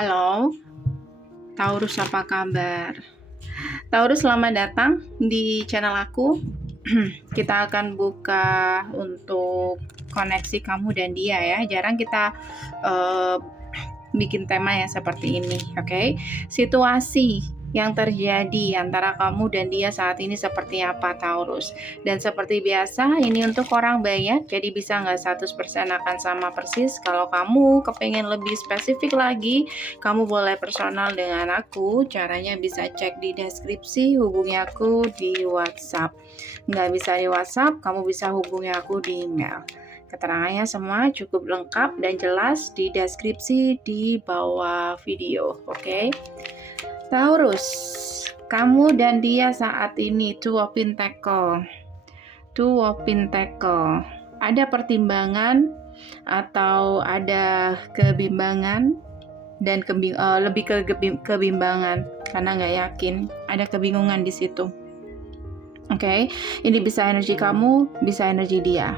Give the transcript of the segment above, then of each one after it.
Halo, Taurus apa kabar? Taurus, selamat datang di channel aku. Kita akan buka untuk koneksi kamu dan dia ya. Jarang kita bikin tema yang seperti ini, oke? Situasi yang terjadi antara kamu dan dia saat ini seperti apa, Taurus? Dan seperti biasa, ini untuk orang banyak, jadi bisa nggak 100% akan sama persis. Kalau kamu kepengen lebih spesifik lagi, kamu boleh personal dengan aku. Caranya bisa cek di deskripsi, hubungi aku di WhatsApp. Nggak bisa di WhatsApp, kamu bisa hubungi aku di email. Keterangannya semua cukup lengkap dan jelas di deskripsi di bawah video, oke? Taurus, kamu dan dia saat ini Two of Pentacle. Ada pertimbangan atau ada kebimbangan dan lebih ke kebimbangan karena nggak yakin. Ada kebingungan di situ. Oke, ini bisa energi kamu, bisa energi dia.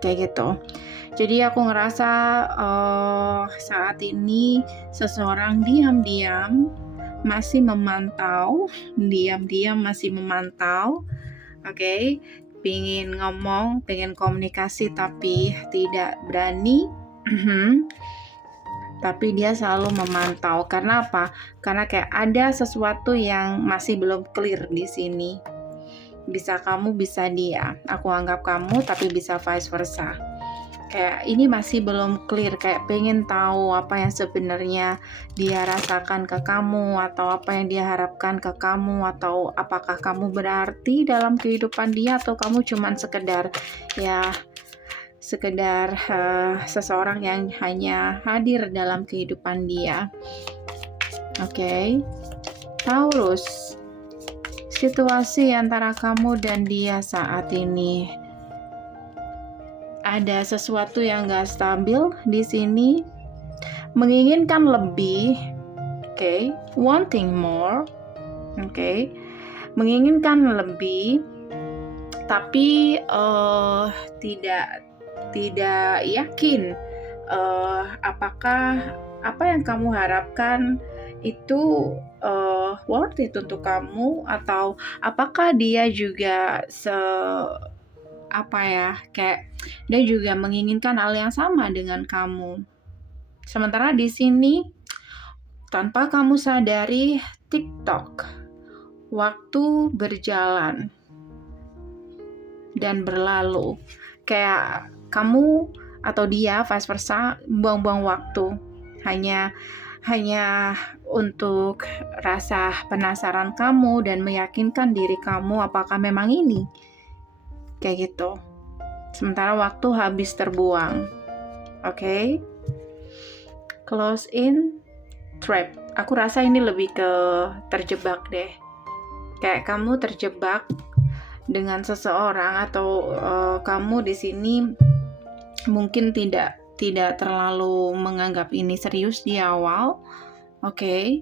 Kayak gitu. Jadi aku ngerasa saat ini seseorang diam-diam masih memantau, oke? Pengen ngomong, pengen komunikasi tapi tidak berani. Tapi dia selalu memantau. Karena apa? Karena kayak ada sesuatu yang masih belum clear di sini. Bisa kamu, bisa dia. Aku anggap kamu, tapi bisa vice versa. Kayak ini masih belum clear, kayak pengen tahu apa yang sebenarnya dia rasakan ke kamu, atau apa yang dia harapkan ke kamu, atau apakah kamu berarti dalam kehidupan dia, atau kamu cuman sekedar seseorang yang hanya hadir dalam kehidupan dia. Oke. Taurus, situasi antara kamu dan dia saat ini. Ada sesuatu yang gak stabil di sini, menginginkan lebih, oke? Wanting more, oke? Menginginkan lebih, tapi tidak yakin apakah apa yang kamu harapkan itu worth it untuk kamu, atau apakah dia juga kayak dia juga menginginkan hal yang sama dengan kamu. Sementara di sini tanpa kamu sadari, TikTok, waktu berjalan dan berlalu. Kayak kamu atau dia vice versa buang-buang waktu hanya untuk rasa penasaran kamu dan meyakinkan diri kamu apakah memang ini. Kayak gitu. Sementara waktu habis terbuang. Oke? Close in, trap. Aku rasa ini lebih ke terjebak deh. Kayak kamu terjebak dengan seseorang, atau kamu di sini mungkin tidak terlalu menganggap ini serius di awal. Oke?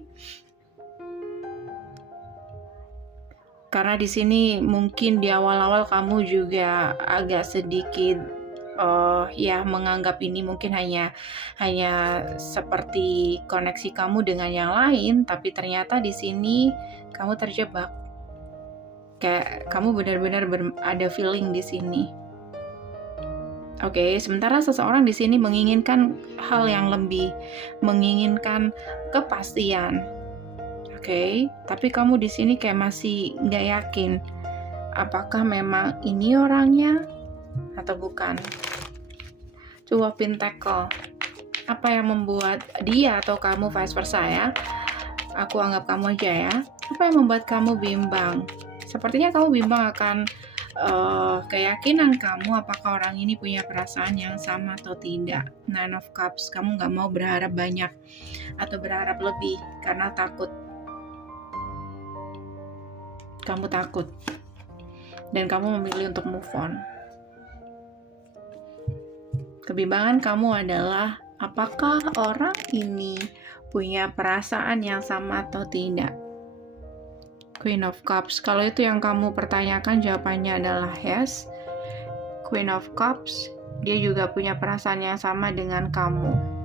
Karena di sini mungkin di awal-awal kamu juga agak sedikit menganggap ini mungkin hanya seperti koneksi kamu dengan yang lain, tapi ternyata di sini kamu terjebak. Kayak kamu benar-benar ada feeling di sini. Oke, sementara seseorang di sini menginginkan hal yang lebih, menginginkan kepastian. Oke, tapi kamu di sini kayak masih nggak yakin apakah memang ini orangnya atau bukan. Two of Pentacle. Apa yang membuat dia atau kamu vice versa ya? Aku anggap kamu aja ya. Apa yang membuat kamu bimbang? Sepertinya kamu bimbang akan keyakinan kamu apakah orang ini punya perasaan yang sama atau tidak. Nine of Cups. Kamu nggak mau berharap banyak atau berharap lebih karena takut. Kamu takut dan kamu memilih untuk move on. Kebimbangan kamu adalah apakah orang ini punya perasaan yang sama atau tidak. Queen of Cups. Kalau itu yang kamu pertanyakan, jawabannya adalah yes. Queen of Cups, dia juga punya perasaan yang sama dengan kamu.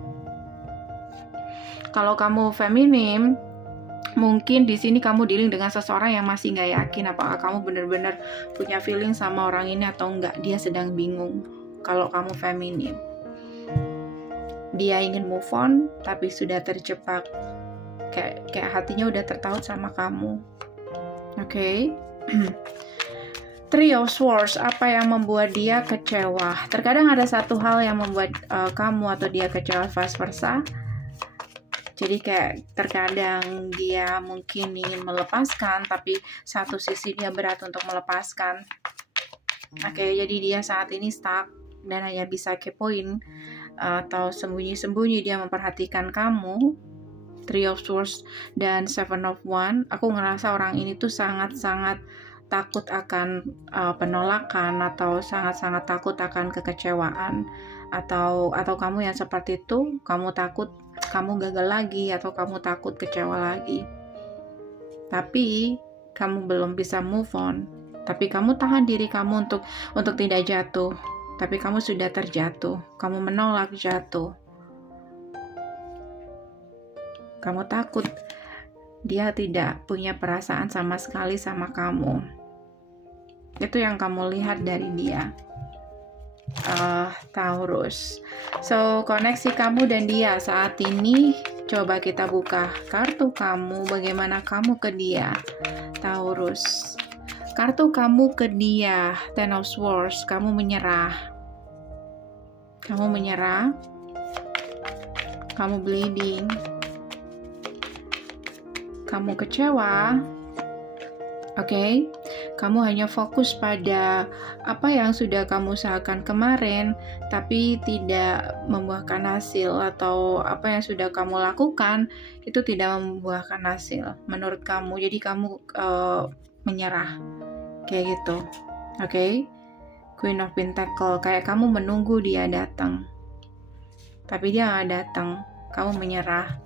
Kalau kamu feminim, mungkin di sini kamu dealing dengan seseorang yang masih nggak yakin apakah kamu benar-benar punya feeling sama orang ini atau enggak. Dia sedang bingung. Kalau kamu feminim, dia ingin move on tapi sudah terjebak, kayak hatinya udah tertaut sama kamu. Oke. Three of Swords, apa yang membuat dia kecewa? Terkadang ada satu hal yang membuat kamu atau dia kecewa, vice versa. Jadi kayak terkadang dia mungkin ingin melepaskan, tapi satu sisi dia berat untuk melepaskan. Oke, jadi dia saat ini stuck dan hanya bisa kepoin atau sembunyi-sembunyi dia memperhatikan kamu. Three of Swords dan Seven of Wands. Aku ngerasa orang ini tuh sangat-sangat takut akan penolakan atau sangat-sangat takut akan kekecewaan, atau kamu yang seperti itu, kamu takut kamu gagal lagi atau kamu takut kecewa lagi. Tapi kamu belum bisa move on. Tapi kamu tahan diri kamu untuk tidak jatuh. Tapi kamu sudah terjatuh. Kamu menolak jatuh. Kamu takut dia tidak punya perasaan sama sekali sama kamu. Itu yang kamu lihat dari dia. Taurus. So, koneksi kamu dan dia saat ini, coba kita buka kartu kamu, bagaimana kamu ke dia, Taurus. Kartu kamu ke dia, Ten of Swords, kamu menyerah. Kamu menyerah. Kamu bleeding. Kamu kecewa. Oke, kamu hanya fokus pada apa yang sudah kamu usahakan kemarin, tapi tidak membuahkan hasil, atau apa yang sudah kamu lakukan itu tidak membuahkan hasil menurut kamu. Jadi kamu menyerah, kayak gitu. Oke, Queen of Pentacle, kayak kamu menunggu dia datang, tapi dia nggak datang. Kamu menyerah.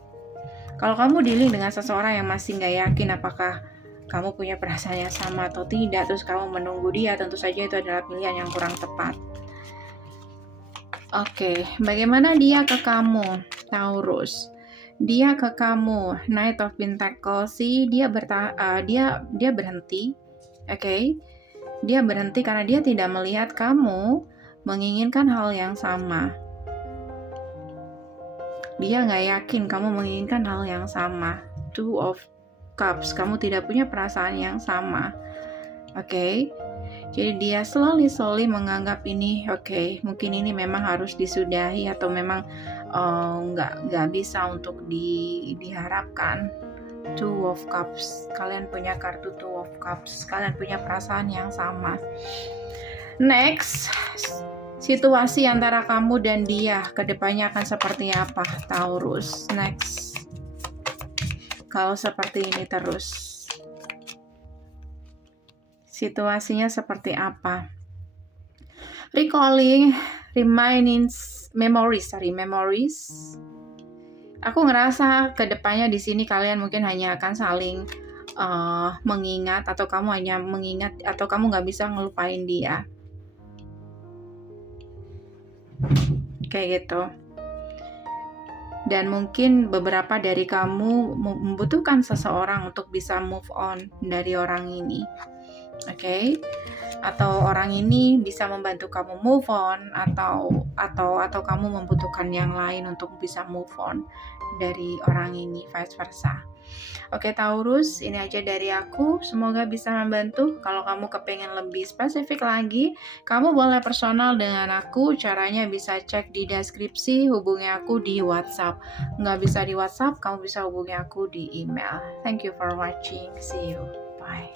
Kalau kamu dealing dengan seseorang yang masih nggak yakin apakah kamu punya perasaan yang sama atau tidak, terus kamu menunggu dia, tentu saja itu adalah pilihan yang kurang tepat. Oke, bagaimana dia ke kamu, Taurus? Dia ke kamu, Knight of Pentacles, dia berhenti. Oke, dia berhenti karena dia tidak melihat kamu menginginkan hal yang sama. Dia nggak yakin kamu menginginkan hal yang sama. Two of Cups, kamu tidak punya perasaan yang sama. Oke, jadi dia slowly menganggap ini, oke, mungkin ini memang harus disudahi atau memang nggak bisa untuk diharapkan. Two of Cups, kalian punya kartu Two of Cups, kalian punya perasaan yang sama. Next, situasi antara kamu dan dia kedepannya akan seperti apa, Taurus? Next, kalau seperti ini terus, situasinya seperti apa? Recalling, reminding, memories. Aku ngerasa kedepannya di sini kalian mungkin hanya akan saling mengingat, atau kamu hanya mengingat, atau kamu nggak bisa ngelupain dia. Kayak gitu. Dan mungkin beberapa dari kamu membutuhkan seseorang untuk bisa move on dari orang ini. Oke? Atau orang ini bisa membantu kamu move on, atau kamu membutuhkan yang lain untuk bisa move on dari orang ini, vice versa. Oke, Taurus, ini aja dari aku. Semoga bisa membantu. Kalau kamu kepengen lebih spesifik lagi, kamu boleh personal dengan aku. Caranya bisa cek di deskripsi, hubungi aku di WhatsApp. Nggak bisa di WhatsApp, kamu bisa hubungi aku di email. Thank you for watching. See you. Bye.